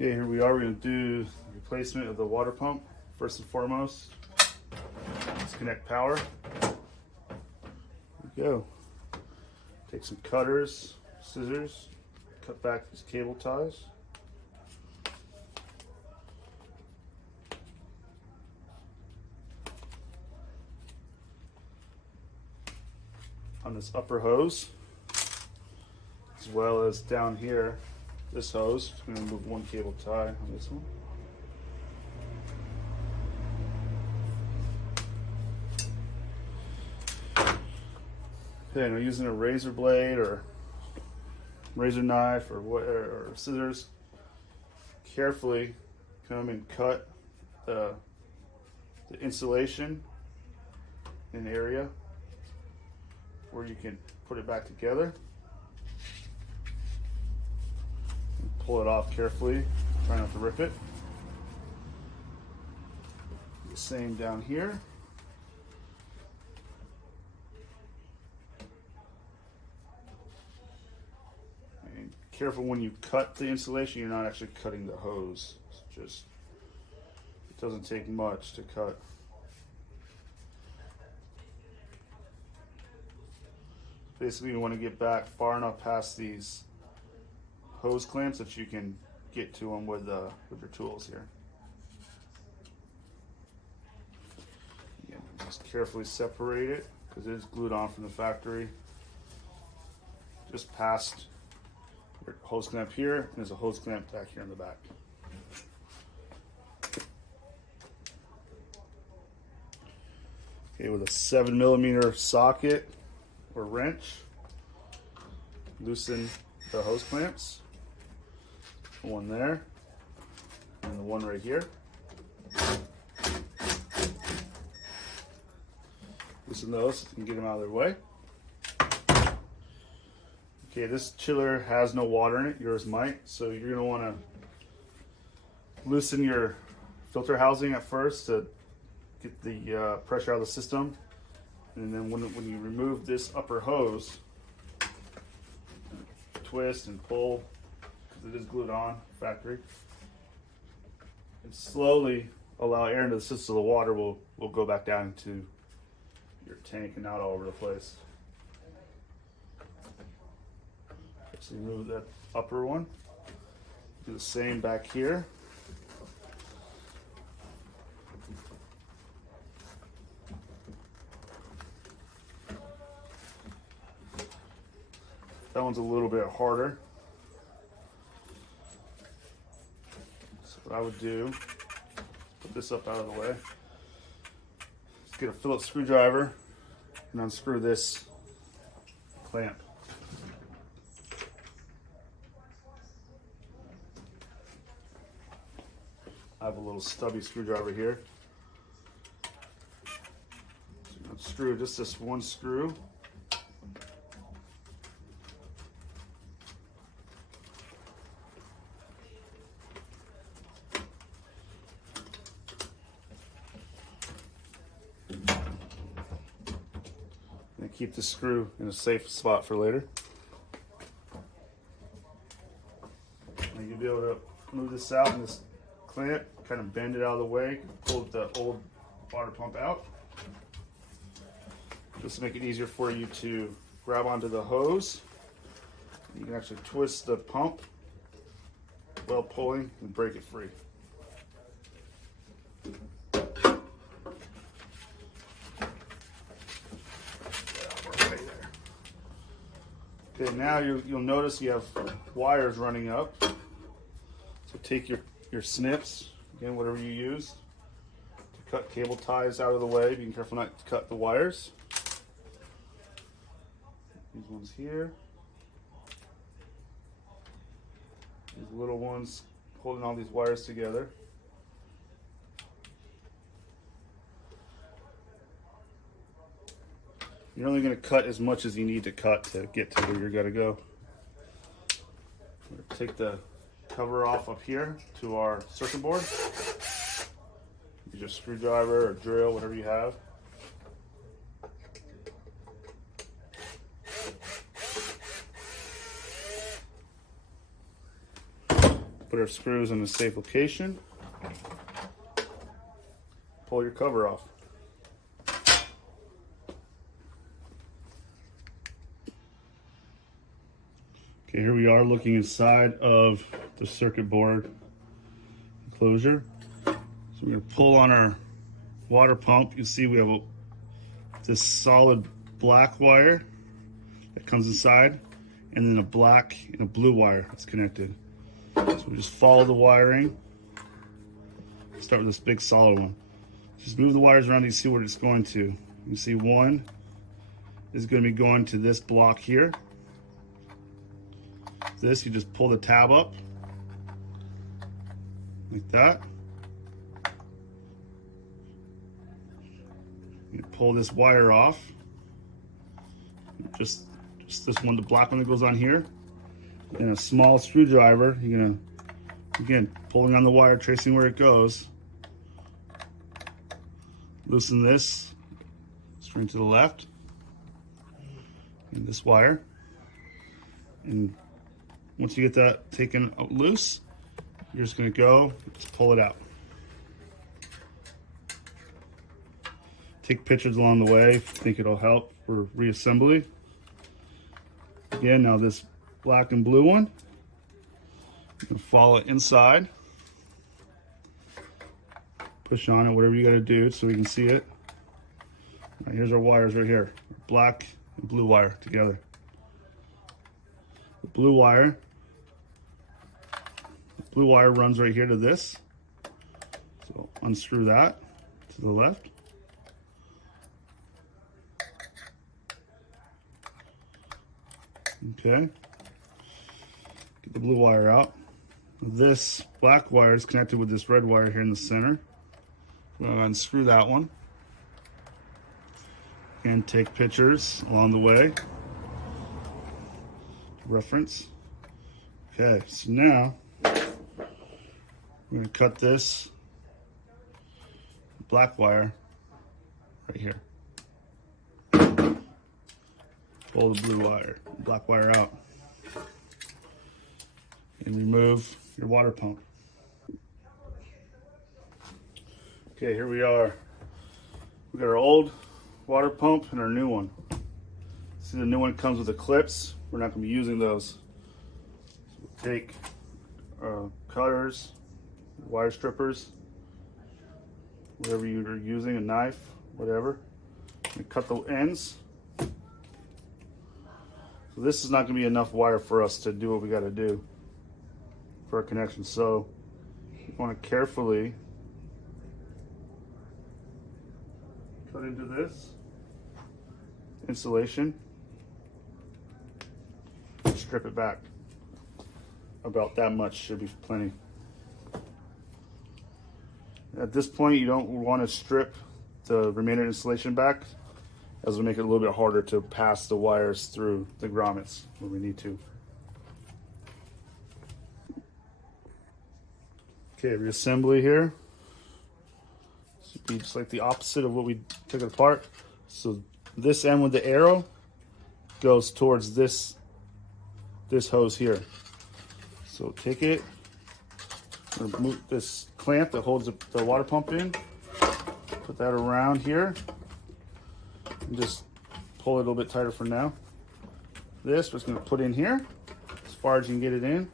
Okay, here we are. We're going to do replacement of the water pump. First and foremost, disconnect power. There we go. Take some cutters, scissors, cut back these cable ties. On this upper hose, as well as down here, this hose. I'm going to remove one cable tie on this one. Okay, I'm using a razor blade or razor knife or scissors. Carefully come and cut the insulation in the area where you can put it back together. And pull it off carefully, try not to rip it. The same down here. And careful when you cut the insulation, you're not actually cutting the hose. It's just, it doesn't take much to cut. Basically, you want to get back far enough past these hose clamps that you can get to them with your tools here. Again, just carefully separate it because it is glued on from the factory. Just past your hose clamp here, and there's a hose clamp back here in the back. Okay, with a 7mm socket or wrench, loosen the hose clamps. One there, and the one right here. Loosen those so you can get them out of their way. Okay, this chiller has no water in it, yours might, so you're going to want to loosen your filter housing at first to get the pressure out of the system. And then when you remove this upper hose, twist and pull, because it is glued on factory, and slowly allow air into the system so the water will go back down into your tank and not all over the place. So remove that upper one. Do the same back here. That one's a little bit harder. So what I would do, put this up out of the way. Just get a Phillips screwdriver and unscrew this clamp. I have a little stubby screwdriver here. So unscrew just this one screw. And keep the screw in a safe spot for later. Now you'll be able to move this out and this clamp, kind of bend it out of the way, pull the old water pump out. Just to make it easier for you to grab onto the hose. You can actually twist the pump while pulling and break it free. Okay, now you'll notice you have wires running up. So take your snips, again, whatever you use, to cut cable ties out of the way. Being careful not to cut the wires. These ones here. These little ones holding all these wires together. You're only going to cut as much as you need to cut to get to where you're going to go. Take the cover off up here to our circuit board. Use your screwdriver or drill, whatever you have. Put our screws in a safe location. Pull your cover off. Okay, here we are looking inside of the circuit board enclosure. So we're going to pull on our water pump. You see we have this solid black wire that comes inside, and then a black and a blue wire that's connected. So we just follow the wiring. Start with this big solid one. Just move the wires around, you see where it's going to. You see one is going to be going to this block here. This, you just pull the tab up like that. You pull this wire off. Just this one, the black one that goes on here. And a small screwdriver, you're gonna, again, pulling on the wire, tracing where it goes. Loosen this string to the left. And this wire. And once you get that taken loose, you're just gonna go, just pull it out. Take pictures along the way if you think it'll help for reassembly. Again, now this black and blue one, you can follow it inside. Push on it, whatever you gotta do so we can see it. Now here's our wires right here, black and blue wire together. The blue wire runs right here to this. So unscrew that to the left. Okay. Get the blue wire out. This black wire is connected with this red wire here in the center. I'm going to unscrew that one. And take pictures along the way. Reference. Okay, so now we're going to cut this black wire right here. Pull the blue wire, black wire out. And remove your water pump. Okay, here we are. We got our old water pump and our new one. See, the new one comes with the clips. We're not going to be using those. So we'll take cutters, wire strippers, whatever you're using, a knife, whatever, and cut the ends. So this is not going to be enough wire for us to do what we got to do for our connection. So you want to carefully cut into this insulation, strip it back. About that much should be plenty. At this point, you don't want to strip the remaining insulation back, as will make it a little bit harder to pass the wires through the grommets when we need to. Okay, reassembly here. Should be just like the opposite of what we took it apart. So this end with the arrow goes towards this hose here. So take it, remove this clamp that holds the water pump in, put that around here, and just pull it a little bit tighter for now. This we're just going to put in here as far as you can get it in.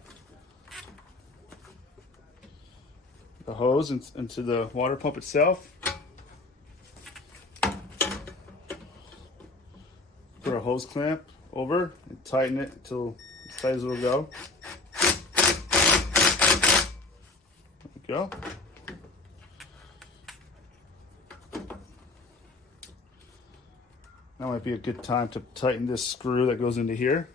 The hose into the water pump itself. Put our hose clamp over and tighten it until as tight as it'll go. There we go. That might be a good time to tighten this screw that goes into here.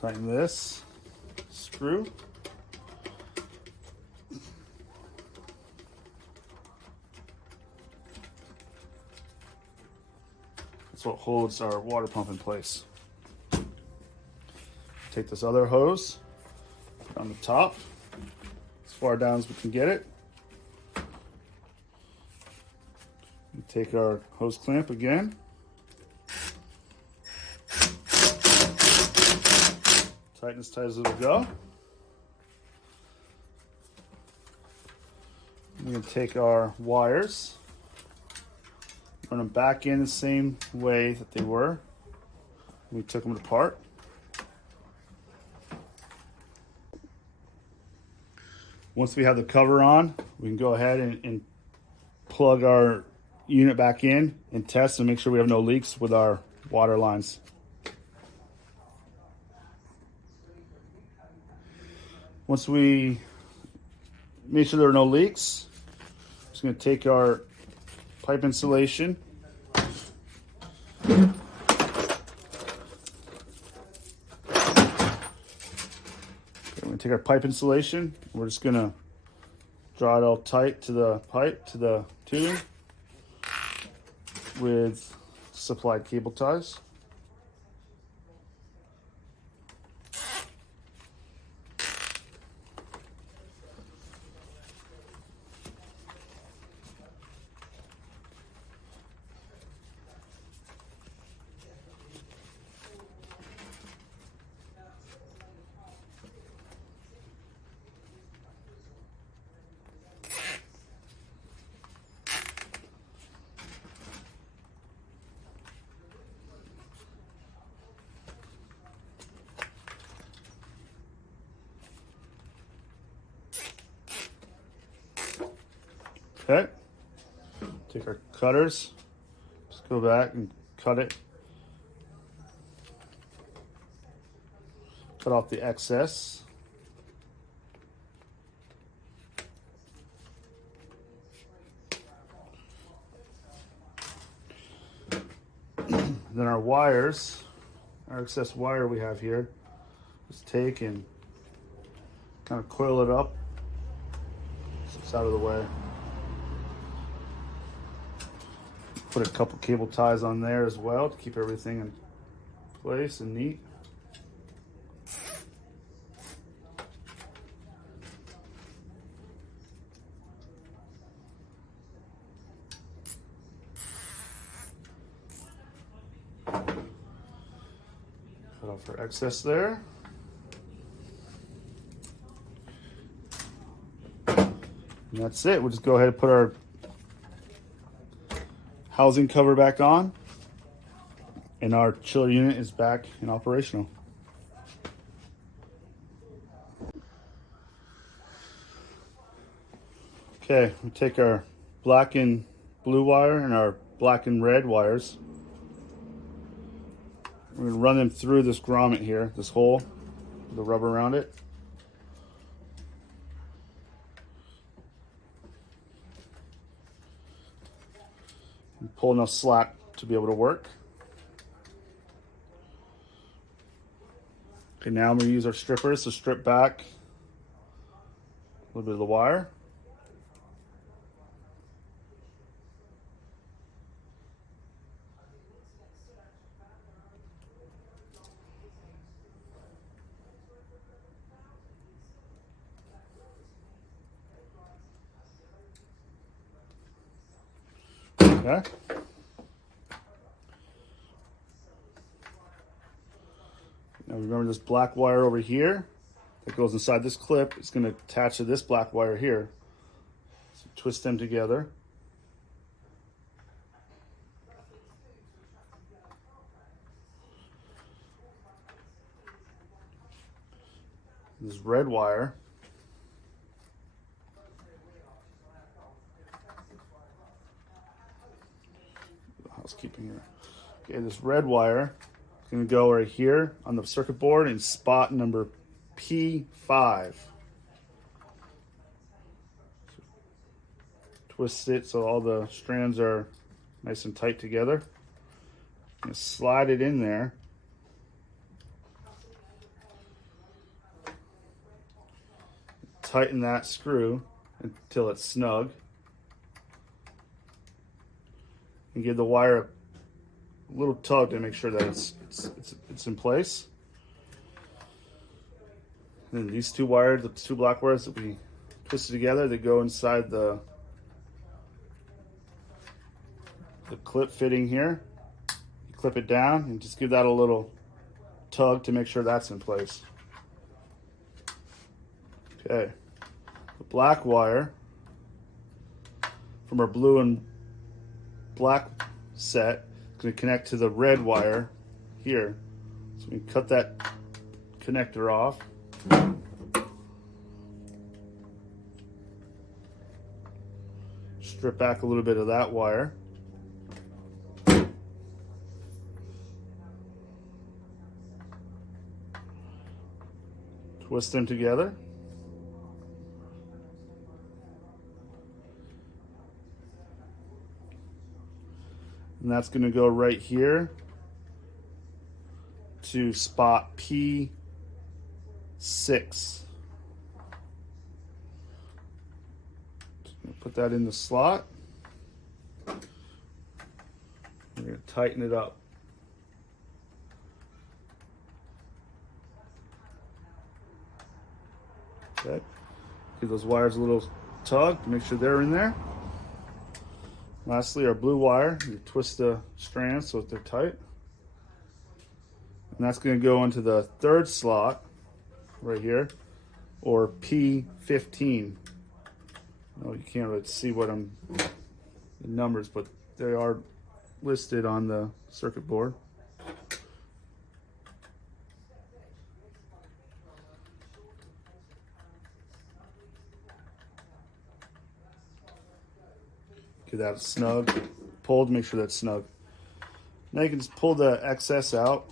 Tighten this screw. That's what holds our water pump in place. Take this other hose, put it on the top, as far down as we can get it. We take our hose clamp again. Tighten as tight as it'll go. We're going to take our wires, run them back in the same way that they were when we took them apart. Once we have the cover on, we can go ahead and plug our unit back in and test and make sure we have no leaks with our water lines. Once we make sure there are no leaks, I'm just going to take our pipe insulation, take our pipe insulation. We're just gonna draw it all tight to the pipe, to the tubing with supplied cable ties. Okay, take our cutters, just go back and cut it. Cut off the excess. Then our wires, our excess wire we have here, just take and kind of coil it up so it's out of the way. Put a couple cable ties on there as well to keep everything in place and neat. Cut off our excess there. And that's it. We'll just go ahead and put our housing cover back on, and our chiller unit is back and operational. Okay, we take our black and blue wire and our black and red wires. We're going to run them through this grommet here, this hole, with the rubber around it. And pull enough slack to be able to work. Okay, now I'm going to use our strippers to strip back a little bit of the wire. Okay. Now remember this black wire over here that goes inside this clip. It's going to attach to this black wire here. So twist them together. This red wire housekeeping here. Okay, this red wire is going to go right here on the circuit board in spot number P5. Twist it so all the strands are nice and tight together. I'm going to slide it in there. Tighten that screw until it's snug. And give the wire a little tug to make sure that it's in place. And then these two wires, the two black wires that we twisted together, they go inside the the clip fitting here. You clip it down and just give that a little tug to make sure that's in place. Okay, the black wire from our blue and black set is going to connect to the red wire here. So we can cut that connector off. Strip back a little bit of that wire. Twist them together. And that's going to go right here to spot P6. Put that in the slot. We're going to tighten it up. Okay. Give those wires a little tug to make sure they're in there. Lastly, our blue wire, you twist the strands so that they're tight. And that's going to go into the third slot right here, or P15. No, you can't really see what the numbers, but they are listed on the circuit board. Get that snug. Pull to make sure that's snug. Now you can just pull the excess out,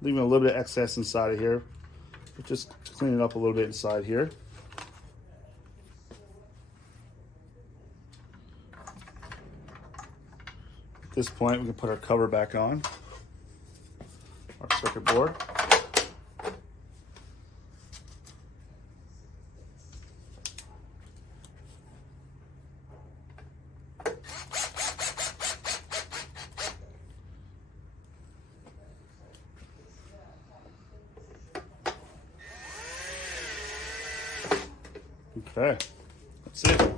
leaving a little bit of excess inside of here, but just clean it up a little bit inside here. At this point, we can put our cover back on, our circuit board. Okay, that's it.